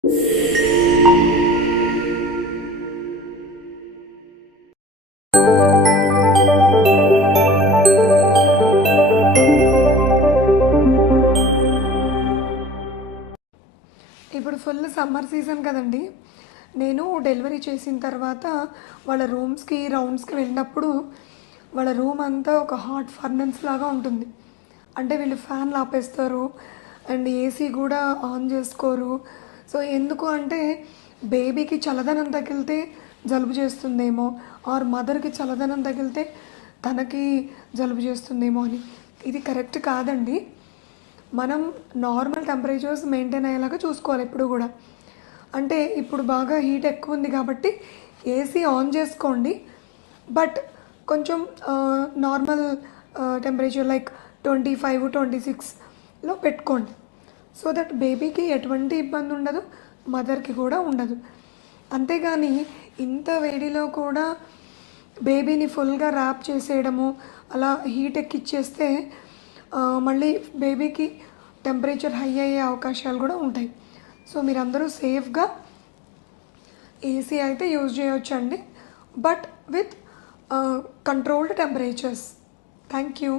ఇప్పుడు full summer season కదండి. నేను డెలివరీ చేసిన తర్వాత వాళ్ళ రూమ్స్కి రౌండ్స్కి వెళ్ళినప్పుడు వాళ్ళ రూమ్ అంతా ఒక హాట్ ఫర్నెన్స్ లాగా ఉంటుంది. అంటే వీళ్ళు ఫ్యాన్లు ఆపేస్తారు. అండ్ ఏసీ కూడా ఆన్ చేసుకోరు. సో ఎందుకు అంటే బేబీకి చల్లదనం తగిలితే జలుబు చేస్తుందేమో ఆర్ మదర్కి చల్లదనం తగిలితే తనకి జలుబు చేస్తుందేమో అని. ఇది కరెక్ట్ కాదండి. మనం నార్మల్ టెంపరేచర్స్ మెయింటైన్ అయ్యేలాగా చూసుకోవాలి ఎప్పుడు కూడా. అంటే ఇప్పుడు బాగా హీట్ ఎక్కువ ఉంది కాబట్టి ఏసీ ఆన్ చేసుకోండి. బట్ కొంచెం normal temperature like twenty five twenty సిక్స్లో పెట్టుకోండి. సో దట్ బేబీకి ఎటువంటి ఇబ్బంది ఉండదు మదర్కి కూడా ఉండదు. అంతేగాని ఇంత వేడిలో కూడా బేబీని ఫుల్గా ర్యాప్ చేసేయడము అలా హీట్ ఎక్కిచ్చేస్తే మళ్ళీ బేబీకి టెంపరేచర్ హై అయ్యే అవకాశాలు కూడా ఉంటాయి. సో మీరందరూ సేఫ్గా ఏసీ అయితే యూజ్ చేయొచ్చండి. But with controlled temperatures. Thank you.